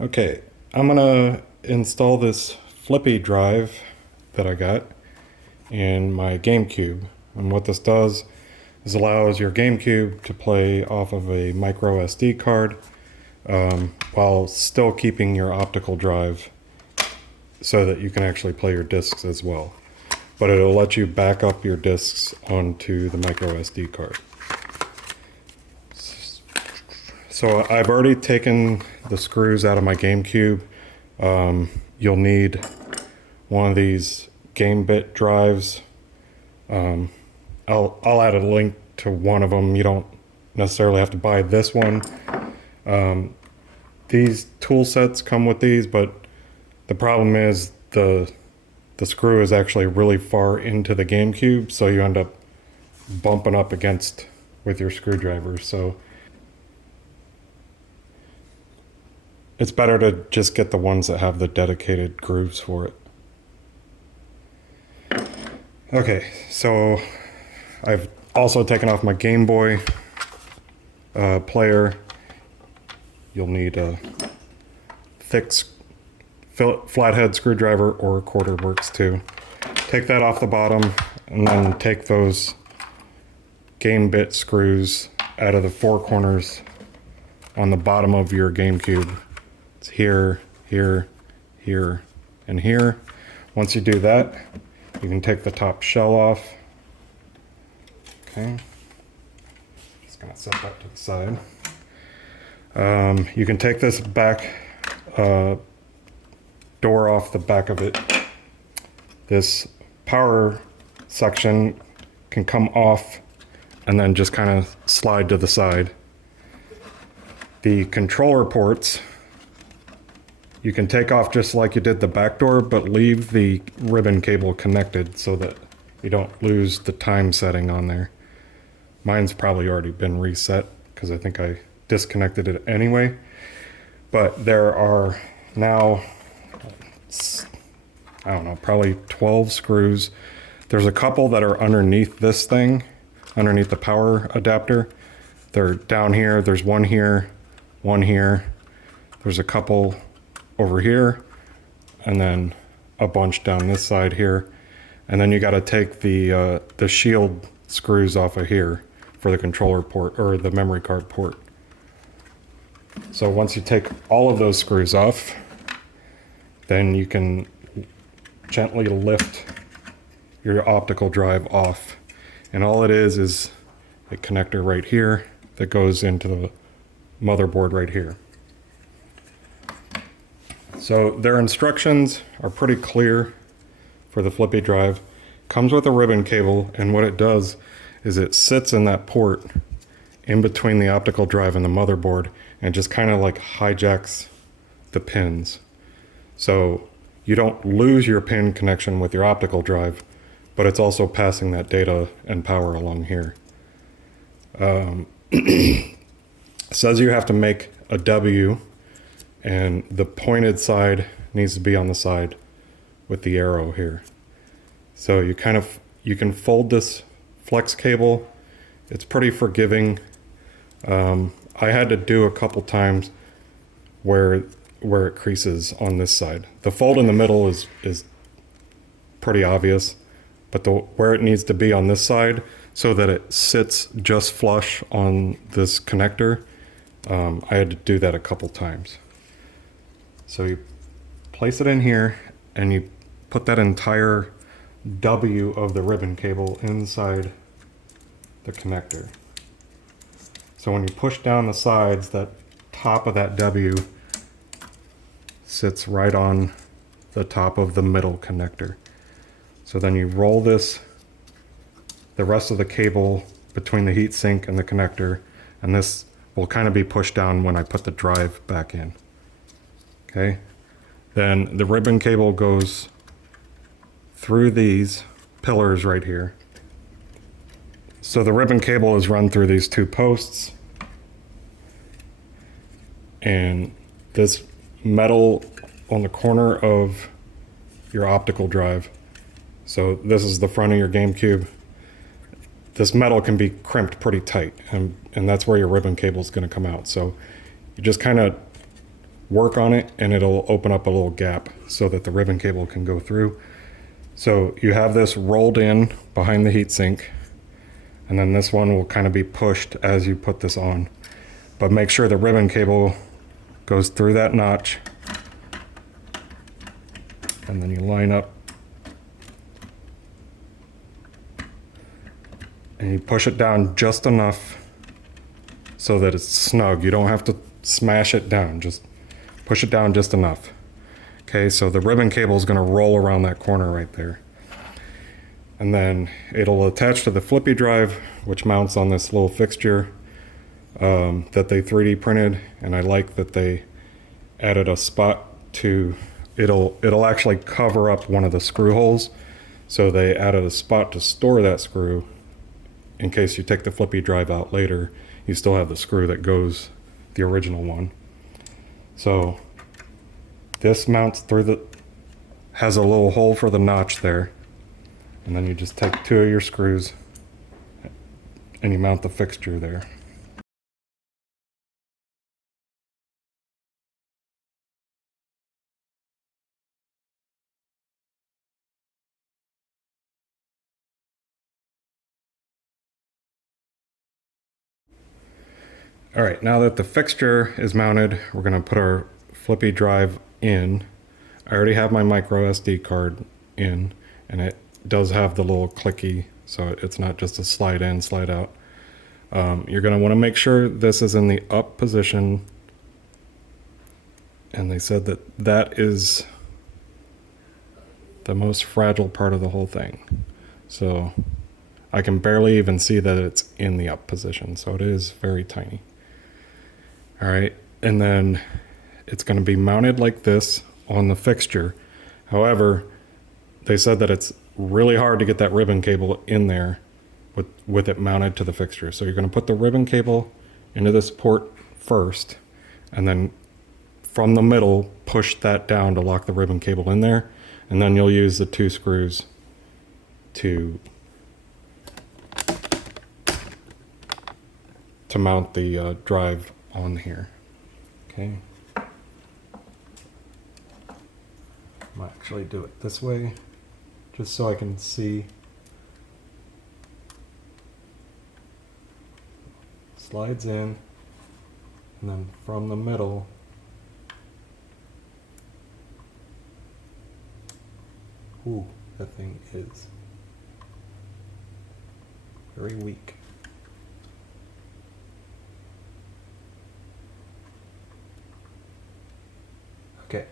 Okay, I'm gonna install this Flippy Drive that I got in my GameCube. And what this does is allows your GameCube to play off of a micro SD card while still keeping your optical drive so that you can actually play your discs as well. But it'll let you back up your discs onto the micro SD card. So I've already taken the screws out of my GameCube. You'll need one of these GameBit drives. I'll add a link to one of them. You don't necessarily have to buy this one. These tool sets come with these, but the problem is the screw is actually really far into the GameCube, so you end up bumping up against with your screwdriver. So it's better to just get the ones that have the dedicated grooves for it. Okay, so I've also taken off my Game Boy player. You'll need a thick flathead screwdriver, or a quarter works too. Take that off the bottom and then take those GameBit screws out of the four corners on the bottom of your GameCube. It's here, here, here, and here. Once you do that, you can take the top shell off. Okay. Just gonna set that to the side. You can take this back door off the back of it. This power section can come off and then just kind of slide to the side. The controller ports you can take off just like you did the back door, but leave the ribbon cable connected so that you don't lose the time setting on there. Mine's probably already been reset because I think I disconnected it anyway. But there are now, I don't know, probably 12 screws. There's a couple that are underneath this thing, underneath the power adapter. They're down here. There's one here, one here. There's a couple over here, and then a bunch down this side here. And then you got to take the shield screws off of here for the controller port, or the memory card port. So once you take all of those screws off, then you can gently lift your optical drive off. And all it is a connector right here that goes into the motherboard right here. So their instructions are pretty clear for the Flippy Drive. Comes with a ribbon cable, and what it does is it sits in that port in between the optical drive and the motherboard and just kind of like hijacks the pins. So you don't lose your pin connection with your optical drive, but it's also passing that data and power along here. It says you have to make a W, and the pointed side needs to be on the side with the arrow here. So you can fold this flex cable. It's pretty forgiving. I had to do a couple times where it creases on this side. The fold in the middle is pretty obvious, but where it needs to be on this side so that it sits just flush on this connector, I had to do that a couple times. So you place it in here and you put that entire W of the ribbon cable inside the connector. So when you push down the sides, that top of that W sits right on the top of the middle connector. So then you roll the rest of the cable between the heatsink and the connector, and this will kind of be pushed down when I put the drive back in. Okay, then the ribbon cable goes through these pillars right here. So the ribbon cable is run through these two posts, and this metal on the corner of your optical drive. So this is the front of your GameCube. This metal can be crimped pretty tight, and that's where your ribbon cable is going to come out. So you just kind of work on it and it'll open up a little gap so that the ribbon cable can go through. So you have this rolled in behind the heatsink, and then this one will kind of be pushed as you put this on. But make sure the ribbon cable goes through that notch, and then you line up and you push it down just enough so that it's snug. You don't have to smash it down, just push it down just enough. Okay, so the ribbon cable is going to roll around that corner right there. And then it'll attach to the Flippy Drive, which mounts on this little fixture that they 3D printed. And I like that they added a spot to, it'll actually cover up one of the screw holes. So they added a spot to store that screw in case you take the Flippy Drive out later. You still have the screw that goes, the original one. So this mounts through the, has a little hole for the notch there. And then you just take 2 of your screws and you mount the fixture there. All right, now that the fixture is mounted, we're gonna put our Flippy Drive in. I already have my micro SD card in, and it does have the little clicky, so it's not just a slide in, slide out. You're gonna wanna make sure this is in the up position, and they said that that is the most fragile part of the whole thing. So I can barely even see that it's in the up position, so it is very tiny. All right, and then it's going to be mounted like this on the fixture. However, they said that it's really hard to get that ribbon cable in there with it mounted to the fixture. So you're going to put the ribbon cable into this port first, and then from the middle, push that down to lock the ribbon cable in there, and then you'll use the 2 screws to mount the drive on here. Okay. I'll actually do it this way, just so I can see. Slides in, and then from the middle, ooh, that thing is very weak. Okay.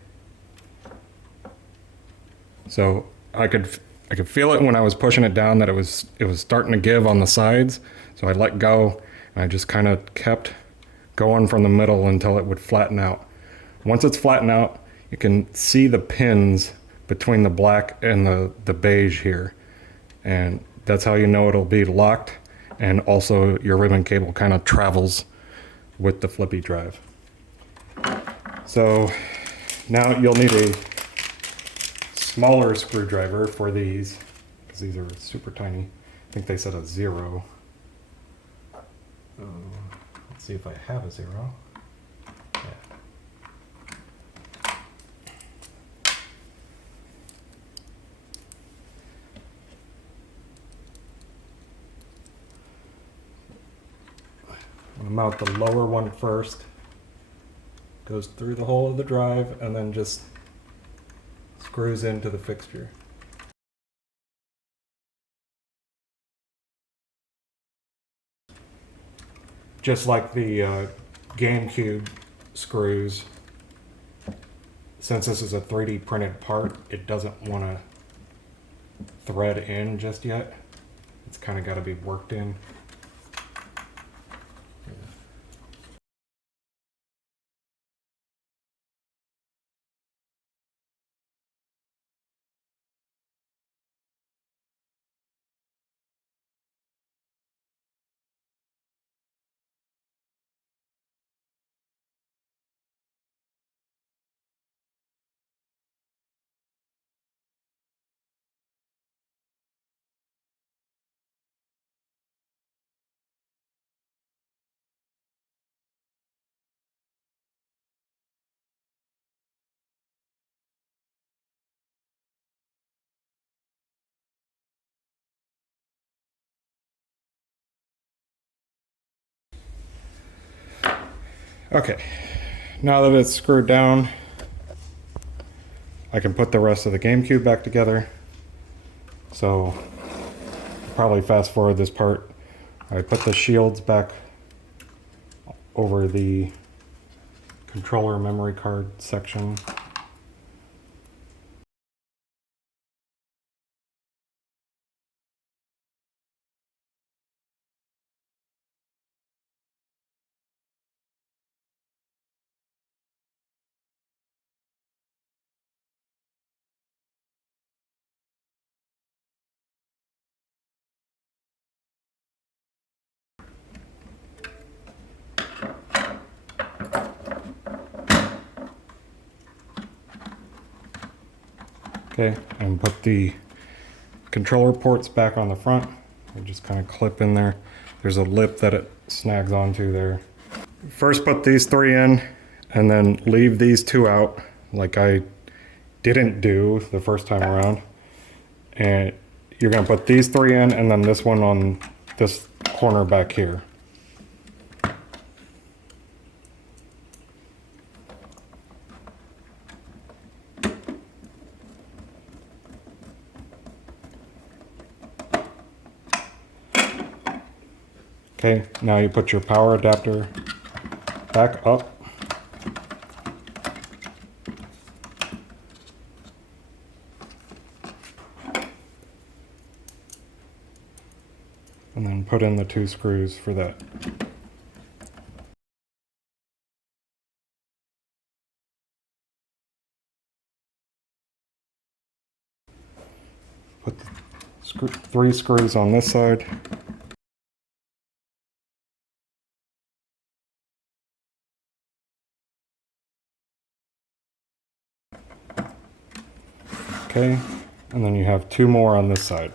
So I could feel it when I was pushing it down that it was starting to give on the sides. So I let go and I just kind of kept going from the middle until it would flatten out. Once it's flattened out, you can see the pins between the black and the beige here. And that's how you know it'll be locked. And also your ribbon cable kind of travels with the Flippy Drive. So now you'll need a smaller screwdriver for these, because these are super tiny. I think they said a 0. Let's see if I have a 0. Yeah. I'm gonna mount the lower one first. Goes through the hole of the drive and then just screws into the fixture. Just like the GameCube screws, since this is a 3D printed part, it doesn't want to thread in just yet. It's kind of got to be worked in. Okay, now that it's screwed down, I can put the rest of the GameCube back together. So probably fast forward this part. I put the shields back over the controller memory card section. Okay, and put the controller ports back on the front. They just kind of clip in there. There's a lip that it snags onto there. First put these three in and then leave these two out like I didn't do the first time around. And you're gonna put these three in and then this one on this corner back here. Okay, now you put your power adapter back up. And then put in the two screws for that. Put the three screws on this side. Okay, and then you have two more on this side.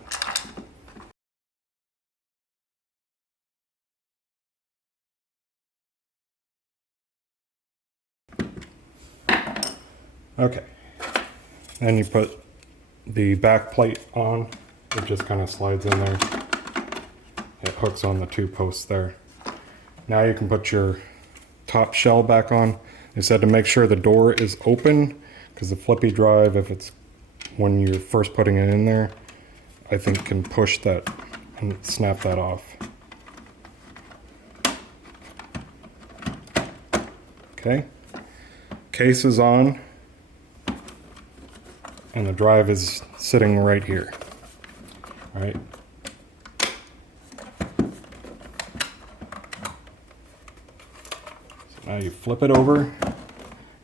Okay, then you put the back plate on. It just kind of slides in there. It hooks on the two posts there. Now you can put your top shell back on. They said to make sure the door is open because the Flippy Drive, if it's when you're first putting it in there, I think can push that and snap that off. Okay, case is on and the drive is sitting right here. All right. So now you flip it over.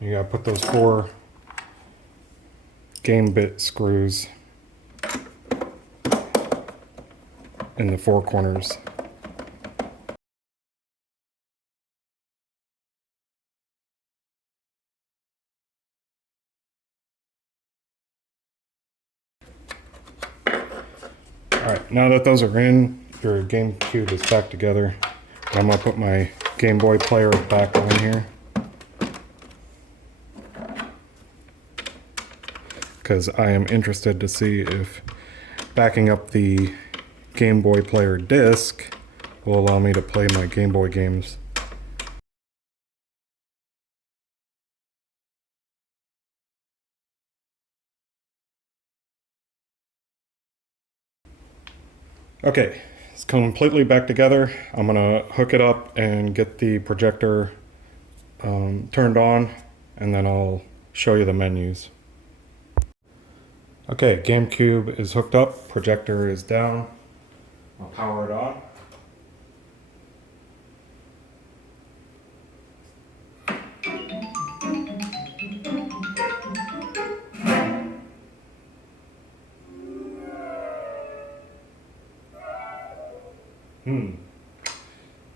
You gotta put those four game bit screws in the four corners. Alright, now that those are in, your GameCube is back together. I'm going to put my Game Boy player back on here. Because I am interested to see if backing up the Game Boy player disc will allow me to play my Game Boy games. Okay, it's completely back together. I'm gonna hook it up and get the projector turned on, and then I'll show you the menus. Okay, GameCube is hooked up, projector is down. I'll power it on.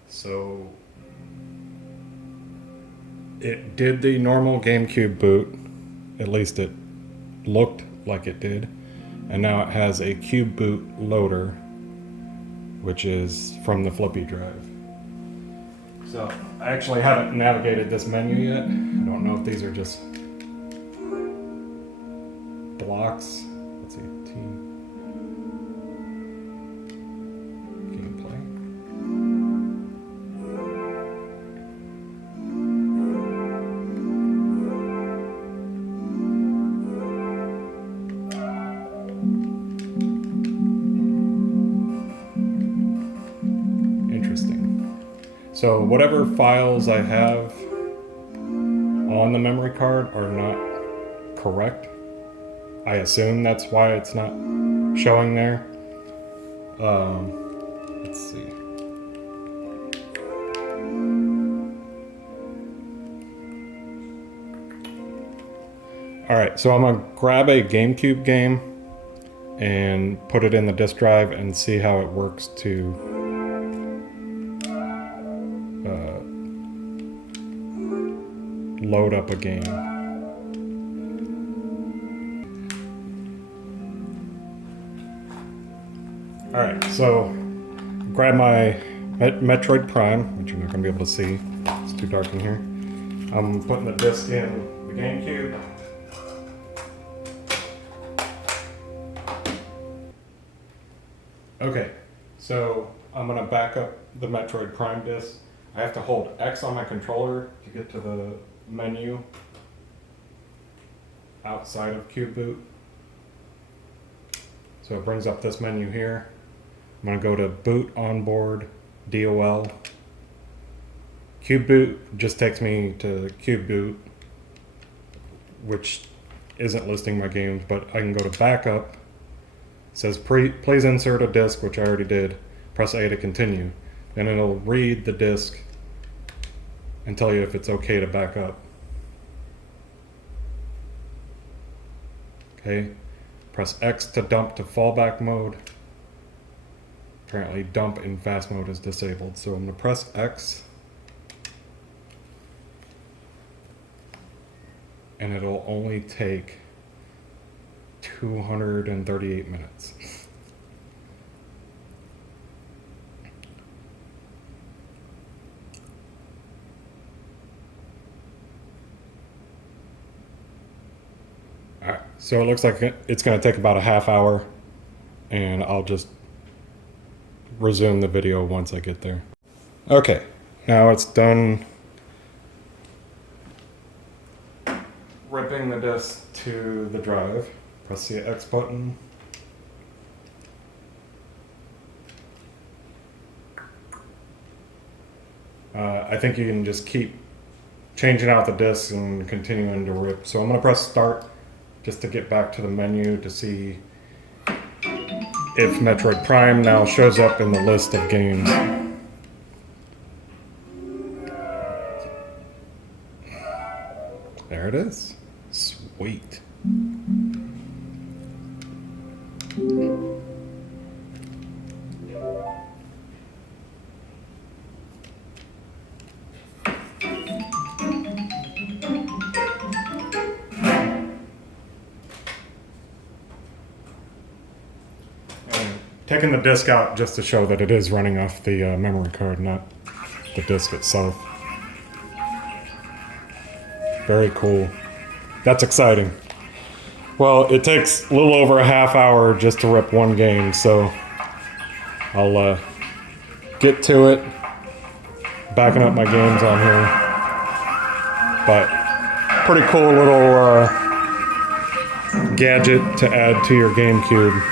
So it did the normal GameCube boot, at least it looked like it did, and now it has a Cube Boot loader, which is from the Flippy Drive. So I actually haven't navigated this menu yet. I don't know if these are just blocks. Let's see, team. Gameplay. So whatever files I have on the memory card are not correct. I assume that's why it's not showing there. Let's see. Alright, so I'm gonna grab a GameCube game and put it in the disk drive and see how it works to load up a game. Alright, so grab my Metroid Prime, which you're not going to be able to see. It's too dark in here. I'm putting the disc in the GameCube. Okay, so I'm going to back up the Metroid Prime disc. I have to hold X on my controller to get to the menu outside of Cube Boot. So it brings up this menu here. I'm going to go to Boot Onboard DOL. Cube Boot just takes me to Cube Boot, which isn't listing my games, but I can go to Backup. It says please insert a disk, which I already did. Press A to continue. And it'll read the disk and tell you if it's okay to back up. Okay. Press X to dump to fallback mode. Apparently dump in fast mode is disabled, so I'm going to press X. And it'll only take 238 minutes. Alright, so it looks like it's going to take about a half hour, and I'll just resume the video once I get there. Okay, now it's done ripping the disc to the drive. Press the X button. I think you can just keep changing out the discs and continuing to rip. So I'm going to press start just to get back to the menu to see if Metroid Prime now shows up in the list of games. There it is. Sweet. Taking the disc out just to show that it is running off the memory card, not the disc itself. Very cool. That's exciting. Well, it takes a little over a half hour just to rip one game, so I'll get to it. Backing up my games on here. But pretty cool little gadget to add to your GameCube.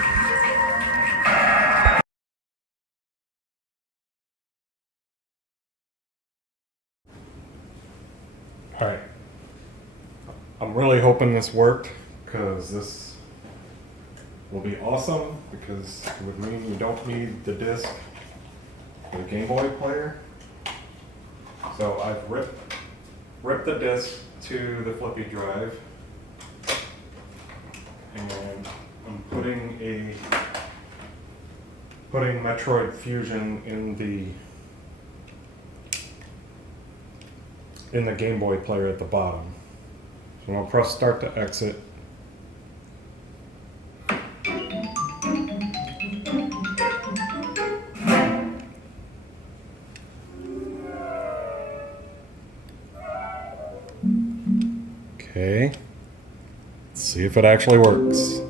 Alright, I'm really hoping this worked, because this will be awesome, because it would mean you don't need the disc for the Game Boy player. So I've ripped the disc to the Flippy Drive, and I'm putting Metroid Fusion in the Game Boy player at the bottom. So I'll press start to exit. Okay. Let's see if it actually works.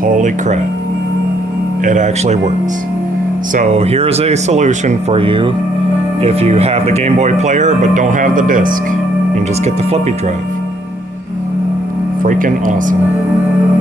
Holy crap. It actually works. So here's a solution for you. If you have the Game Boy player but don't have the disc, you can just get the Flippy Drive. Freaking awesome.